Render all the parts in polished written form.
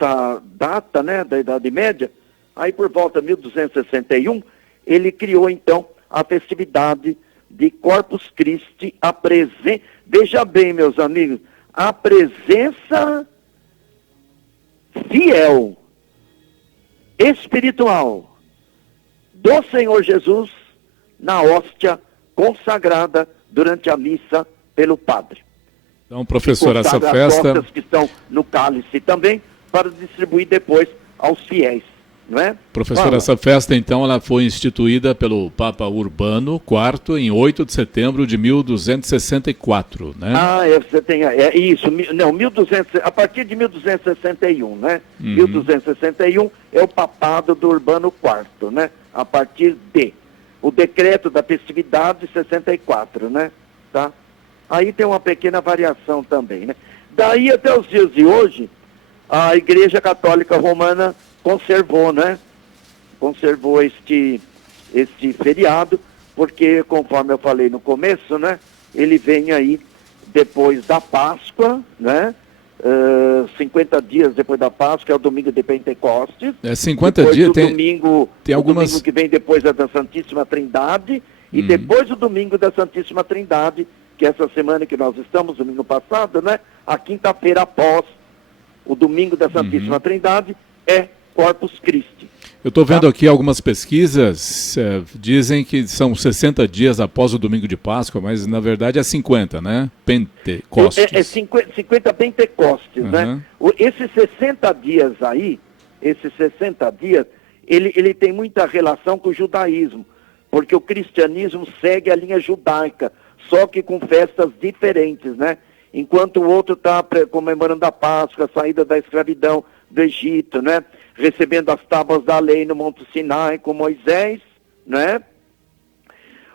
nesta data, né, da Idade Média, aí por volta de 1261, ele criou então a festividade de Corpus Christi, veja bem, meus amigos, a presença fiel, espiritual do Senhor Jesus na hóstia consagrada durante a missa pelo padre. Então, professor, essa festa... As hóstias que estão no cálice também, para distribuir depois aos fiéis, não é? Professor, essa festa, então, ela foi instituída pelo Papa Urbano IV em 8 de setembro de 1264, né? Você tem... isso, não, 1200, a partir de 1261, né? 1261 é o papado do Urbano IV, né? A partir de... O decreto da festividade de 64, né? Tá? Aí tem uma pequena variação também, né? Daí até os dias de hoje, a Igreja Católica Romana conservou, né? Conservou este feriado, porque, conforme eu falei no começo, né? Ele vem aí depois da Páscoa, né? 50 dias depois da Páscoa, é o domingo de Pentecostes. 50 dias tem domingo, algumas... O domingo que vem depois é da Santíssima Trindade, e depois o domingo da Santíssima Trindade, que essa semana que nós estamos, domingo passado, né? A quinta-feira após o domingo da Santíssima Trindade é Corpus Christi. Eu estou vendo aqui algumas pesquisas, dizem que são 60 dias após o domingo de Páscoa, mas na verdade é 50, né? Pentecostes. 50 Pentecostes, né? Esses 60 dias aí, ele tem muita relação com o judaísmo, porque o cristianismo segue a linha judaica, só que com festas diferentes, né? Enquanto o outro está comemorando a Páscoa, a saída da escravidão do Egito, né? Recebendo as tábuas da lei no Monte Sinai com Moisés, né?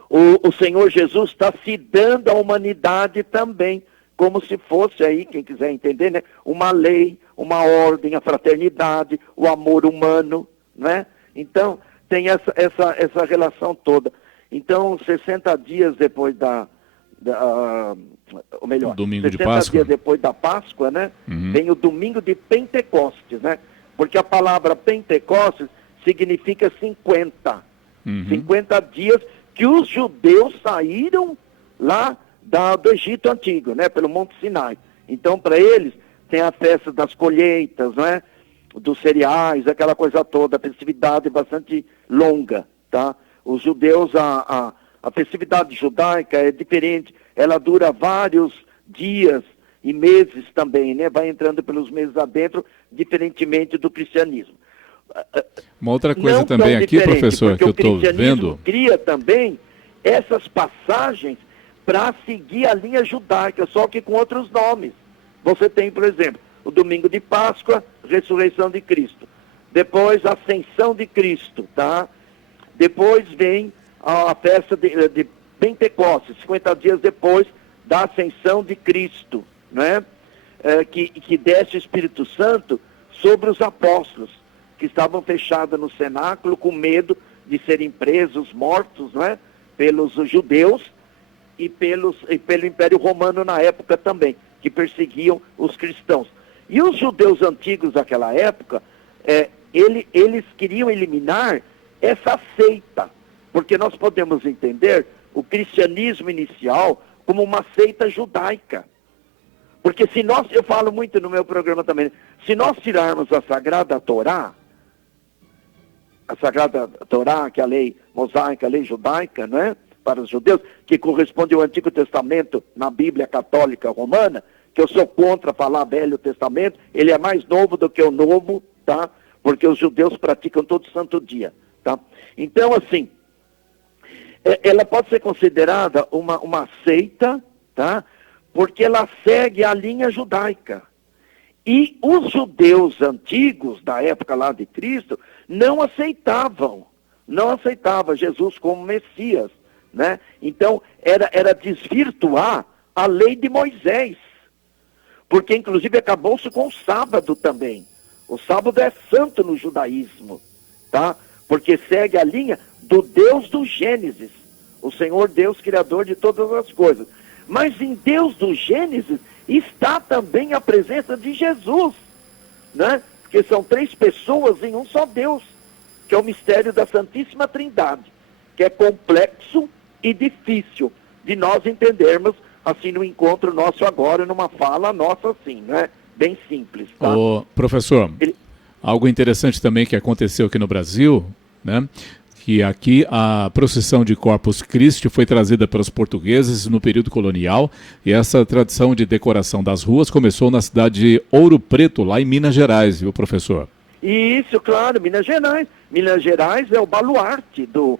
O Senhor Jesus está se dando à humanidade também, como se fosse aí, quem quiser entender, né? Uma lei, uma ordem, a fraternidade, o amor humano, né? Então, tem essa relação toda. Então, 60 dias depois ou melhor, domingo 60 de Páscoa. dias depois da Páscoa, né? Vem o domingo de Pentecostes, né? Porque a palavra Pentecostes significa 50. 50 dias que os judeus saíram lá do Egito Antigo, né? Pelo Monte Sinai. Então, para eles, tem a festa das colheitas, né? Dos cereais, aquela coisa toda, a festividade bastante longa, tá? Os judeus, a festividade judaica é diferente, ela dura vários dias e meses também, né? Vai entrando pelos meses adentro, diferentemente do cristianismo. Uma outra coisa também aqui, professor, que eu estou vendo... O cristianismo cria também essas passagens para seguir a linha judaica, só que com outros nomes. Você tem, por exemplo, o domingo de Páscoa, ressurreição de Cristo. Depois, ascensão de Cristo, tá? Depois vem a festa de Pentecostes, 50 dias depois da ascensão de Cristo, né? Que desce o Espírito Santo sobre os apóstolos, que estavam fechados no cenáculo com medo de serem presos, mortos, né? Pelos judeus e pelo Império Romano na época também, que perseguiam os cristãos. E os judeus antigos daquela época, eles queriam eliminar essa seita, porque nós podemos entender o cristianismo inicial como uma seita judaica. Porque eu falo muito no meu programa também, se nós tirarmos a Sagrada Torá, que é a lei mosaica, a lei judaica, né, para os judeus, que corresponde ao Antigo Testamento na Bíblia Católica Romana, que eu sou contra falar Velho Testamento, ele é mais novo do que o Novo, tá? Porque os judeus praticam todo santo dia, tá? Então, assim, ela pode ser considerada uma seita, tá? Porque ela segue a linha judaica. E os judeus antigos, da época lá de Cristo, não aceitavam Jesus como Messias, né? Então, era desvirtuar a lei de Moisés. Porque, inclusive, acabou-se com o sábado também. O sábado é santo no judaísmo, tá? Porque segue a linha do Deus do Gênesis, o Senhor Deus, Criador de todas as coisas. Mas em Deus do Gênesis está também a presença de Jesus, né? porque são 3 pessoas em um só Deus, que é o mistério da Santíssima Trindade, que é complexo e difícil de nós entendermos, assim, no encontro nosso agora, numa fala nossa assim, né? Bem simples, tá? Ô, professor, algo interessante também que aconteceu aqui no Brasil, né? Que aqui a procissão de Corpus Christi foi trazida pelos portugueses no período colonial, e essa tradição de decoração das ruas começou na cidade de Ouro Preto, lá em Minas Gerais, viu, professor? Isso, claro, Minas Gerais. Minas Gerais é o baluarte do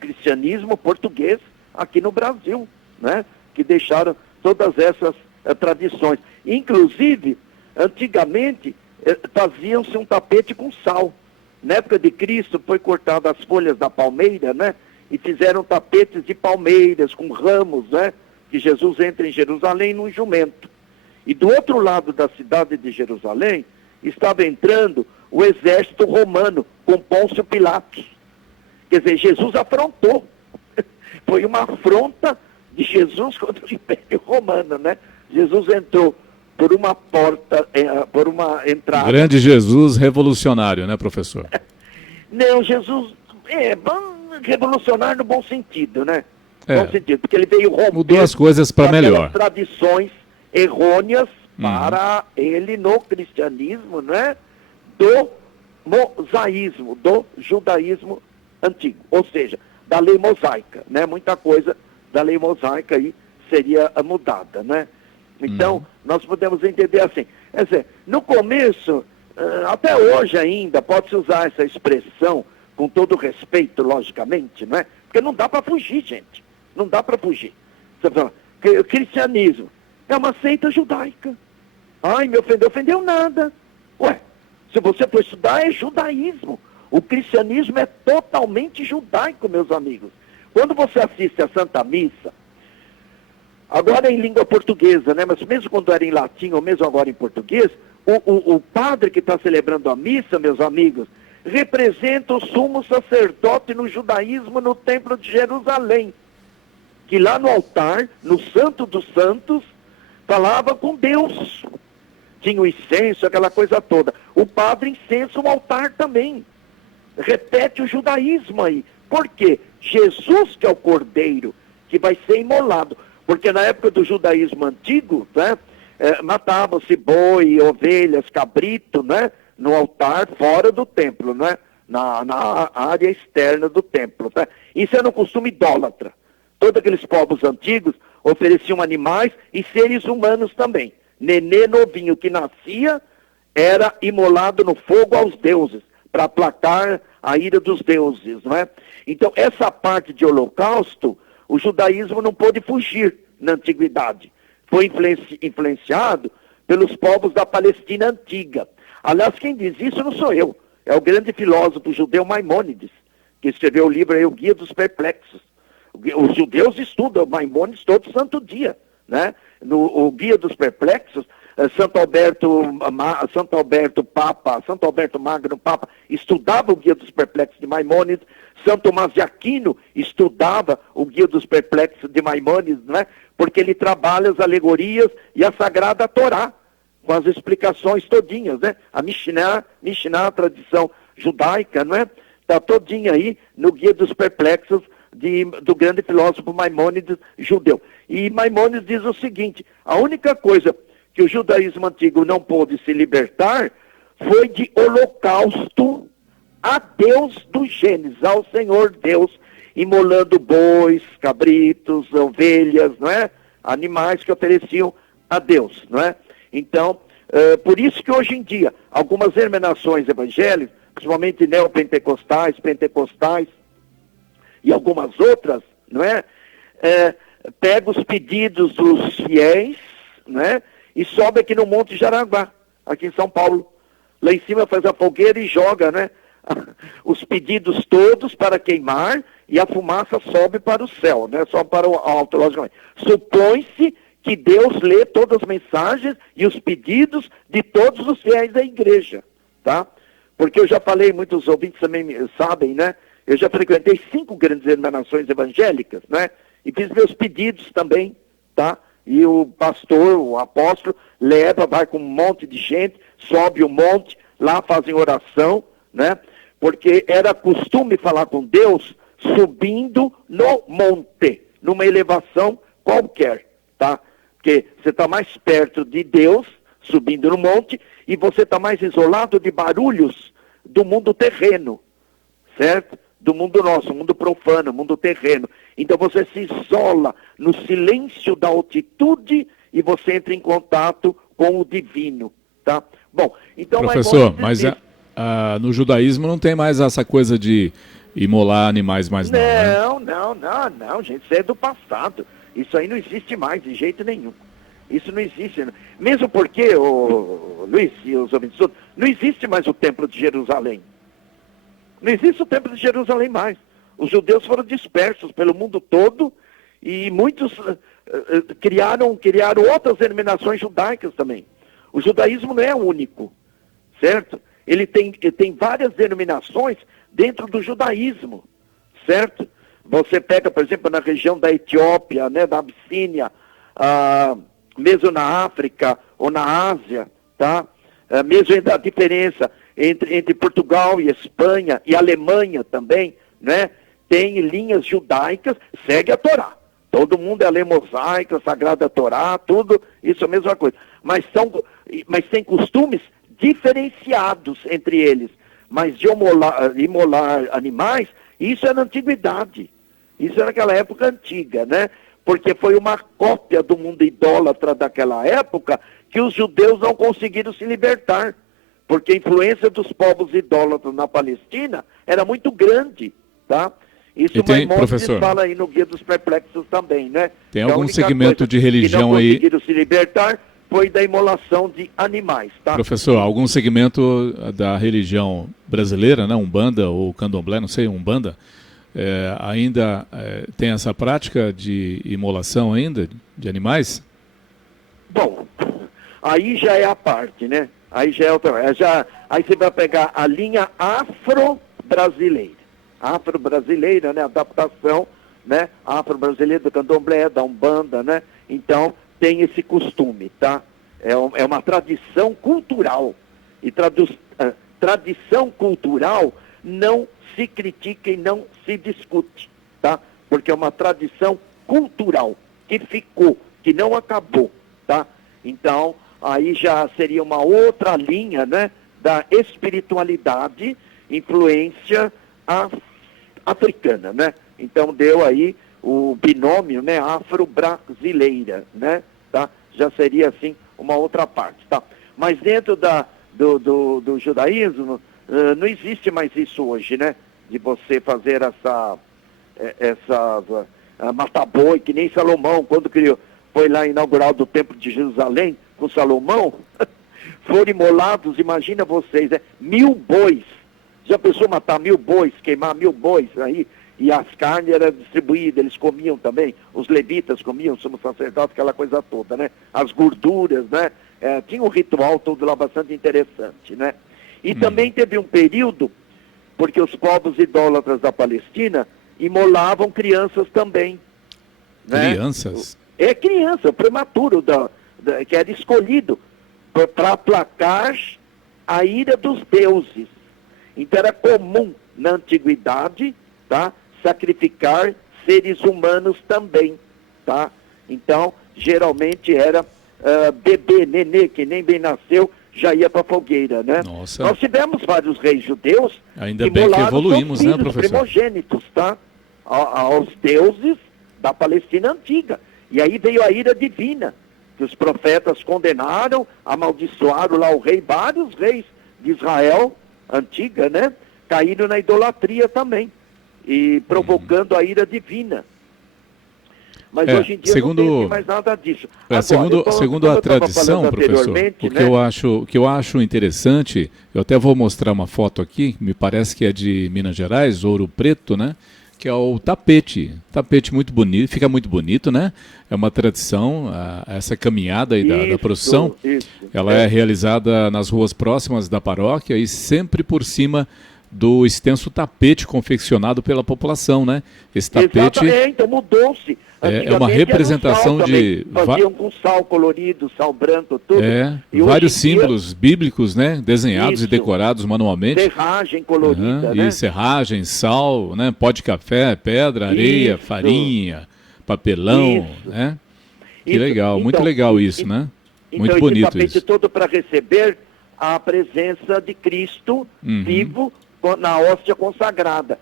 cristianismo português aqui no Brasil, né? Que deixaram todas essas tradições. Inclusive, antigamente, faziam-se um tapete com sal. Na época de Cristo, foi cortado as folhas da palmeira, né? E fizeram tapetes de palmeiras com ramos, né? Que Jesus entra em Jerusalém num jumento. E do outro lado da cidade de Jerusalém, estava entrando o exército romano com Pôncio Pilatos. Quer dizer, Jesus afrontou. Foi uma afronta de Jesus contra o Império Romano, né? Jesus entrou por uma porta, por uma entrada. Grande Jesus revolucionário, né, professor? Não, Jesus revolucionário no bom sentido, né? Bom sentido, porque ele veio romper, mudou as coisas para melhor. Tradições errôneas para ele no cristianismo, né? Do mosaísmo, do judaísmo antigo, ou seja, da lei mosaica, né? Muita coisa da lei mosaica aí seria mudada, né? Então, nós podemos entender assim. Quer dizer, no começo, até hoje ainda, pode-se usar essa expressão com todo respeito, logicamente, não é? Porque não dá para fugir, gente. Não dá para fugir. Você fala, o cristianismo é uma seita judaica. Ai, me ofendeu. Ofendeu nada. Ué, se você for estudar, é judaísmo. O cristianismo é totalmente judaico, meus amigos. Quando você assiste a Santa Missa, agora em língua portuguesa, né? Mas mesmo quando era em latim ou mesmo agora em português, o padre que está celebrando a missa, meus amigos, representa o sumo sacerdote no judaísmo no Templo de Jerusalém, que lá no altar, no Santo dos Santos, falava com Deus. Tinha o incenso, aquela coisa toda. O padre incensa o altar também. Repete o judaísmo aí. Por quê? Jesus, que é o cordeiro, que vai ser imolado. Porque na época do judaísmo antigo, né, matavam-se boi, ovelhas, cabrito, né, no altar fora do templo, né, na área externa do templo. Tá? Isso era um costume idólatra. Todos aqueles povos antigos ofereciam animais e seres humanos também. Nenê novinho que nascia era imolado no fogo aos deuses, para aplacar a ira dos deuses. Não é? Então, essa parte de holocausto, o judaísmo não pôde fugir na antiguidade. Foi influenciado pelos povos da Palestina antiga. Aliás, quem diz isso não sou eu. É o grande filósofo judeu Maimônides, que escreveu o livro aí, O Guia dos Perplexos. Os judeus estudam Maimônides todo santo dia, né? O Guia dos Perplexos, Santo Alberto Magno, Papa, estudava o Guia dos Perplexos de Maimônides. São Tomás de Aquino estudava o Guia dos Perplexos de Maimônides, né? Porque ele trabalha as alegorias e a Sagrada Torá, com as explicações todinhas, né? A Mishnah, a tradição judaica, não é? Está todinha aí no Guia dos Perplexos do grande filósofo Maimônides, judeu. E Maimônides diz o seguinte: a única coisa que o judaísmo antigo não pôde se libertar foi de holocausto a Deus do Gênesis, ao Senhor Deus, imolando bois, cabritos, ovelhas, não é? Animais que ofereciam a Deus, não é? Então, por isso que hoje em dia, algumas denominações evangélicas, principalmente neopentecostais, pentecostais e algumas outras, não é? Pega os pedidos dos fiéis, não é? E sobe aqui no Monte Jaraguá, aqui em São Paulo. Lá em cima faz a fogueira e joga, né? Os pedidos todos para queimar e a fumaça sobe para o céu, né? Sobe para o alto, logicamente. Supõe-se que Deus lê todas as mensagens e os pedidos de todos os fiéis da igreja, tá? Porque eu já falei, muitos ouvintes também sabem, né? Eu já frequentei 5 grandes denominações evangélicas, né? E fiz meus pedidos também, tá? E o pastor, o apóstolo, vai com um monte de gente, sobe o monte, lá fazem oração, né? Porque era costume falar com Deus subindo no monte, numa elevação qualquer, tá? Porque você está mais perto de Deus, subindo no monte, e você está mais isolado de barulhos do mundo terreno, certo? Do mundo nosso, mundo profano, mundo terreno. Então você se isola no silêncio da altitude e você entra em contato com o divino, tá? Bom, então... Professor, mas no judaísmo não tem mais essa coisa de imolar animais mais não, né? Não, gente, isso é do passado. Isso aí não existe mais de jeito nenhum. Isso não existe. Mesmo porque, Luiz e os ouvintes, não existe mais o Templo de Jerusalém. Não existe o Templo de Jerusalém mais. Os judeus foram dispersos pelo mundo todo e muitos criaram outras denominações judaicas também. O judaísmo não é único, certo? Ele tem várias denominações dentro do judaísmo, certo? Você pega, por exemplo, na região da Etiópia, né, da Abissínia, mesmo na África ou na Ásia, tá? Mesmo a diferença entre Portugal e Espanha e Alemanha também, né? Tem linhas judaicas, segue a Torá. Todo mundo é a lei mosaica, Sagrada Torá, tudo, isso é a mesma coisa. Mas tem costumes diferenciados entre eles. Mas de imolar animais, isso é na antiguidade. Isso é naquela época antiga, né? Porque foi uma cópia do mundo idólatra daquela época que os judeus não conseguiram se libertar. Porque a influência dos povos idólatras na Palestina era muito grande, tá? Isso Maimônides fala aí no Guia dos Perplexos também, né? Tem algum segmento de religião aí... que não conseguiram se libertar foi da imolação de animais, tá? Professor, algum segmento da religião brasileira, né? Umbanda ou Candomblé, não sei, Umbanda, ainda tem essa prática de imolação ainda de animais? Bom, aí já é a parte, né? Aí já é outra. Aí você vai pegar a linha afro-brasileira. Afro-brasileira, né? Adaptação, né? Afro-brasileira do Candomblé, da Umbanda, né? Então, tem esse costume, tá? É uma tradição cultural. E tradição cultural não se critica e não se discute, tá? Porque é uma tradição cultural que ficou, que não acabou, tá? Então, aí já seria uma outra linha, né? Da espiritualidade, influência africana, né? Então deu aí o binômio, né, afro-brasileira, né, tá? Já seria assim uma outra parte, tá? Mas dentro do judaísmo não existe mais isso hoje, né? De você fazer essa matar boi, que nem Salomão, quando foi lá inaugurar do Templo de Jerusalém com Salomão, foram imolados, imagina vocês, 1000 bois. Já pensou matar 1000 bois, queimar 1000 bois aí? E as carnes eram distribuídas, eles comiam também, os levitas comiam, somos sacerdotes, aquela coisa toda, né? As gorduras, né? Tinha um ritual todo lá bastante interessante, né? E também teve um período, porque os povos idólatras da Palestina imolavam crianças também. Né? Crianças? Criança, o prematuro, que era escolhido para aplacar a ira dos deuses. Então era comum na antiguidade, tá? Sacrificar seres humanos também, tá? Então, geralmente era bebê, nenê, que nem bem nasceu, já ia para a fogueira, né? Nossa. Nós tivemos vários reis judeus ainda bem que evoluímos, né, professor? Primogênitos, tá? Aos deuses da Palestina antiga. E aí veio a ira divina, que os profetas condenaram, amaldiçoaram lá o rei, vários reis de Israel antiga, né? Caíram na idolatria também, e provocando a ira divina. Mas hoje em dia não tem mais nada disso. Agora, segundo a tradição, professor, o que eu acho interessante, eu até vou mostrar uma foto aqui, me parece que é de Minas Gerais, Ouro Preto, né? Que é o tapete. Tapete muito bonito, fica muito bonito, né? É uma tradição, essa caminhada aí da procissão, ela é realizada nas ruas próximas da paróquia e sempre por cima do extenso tapete confeccionado pela população, né? Esse tapete... Então mudou-se. É uma representação de... Faziam com sal colorido, sal branco, tudo. Vários símbolos bíblicos, né? Desenhados e decorados manualmente. Serragem colorida, né? E serragem, sal, né? Pó de café, pedra, areia, farinha, papelão, né? Que legal, muito legal isso, né? Muito bonito isso. Todo para receber a presença de Cristo vivo na hóstia consagrada.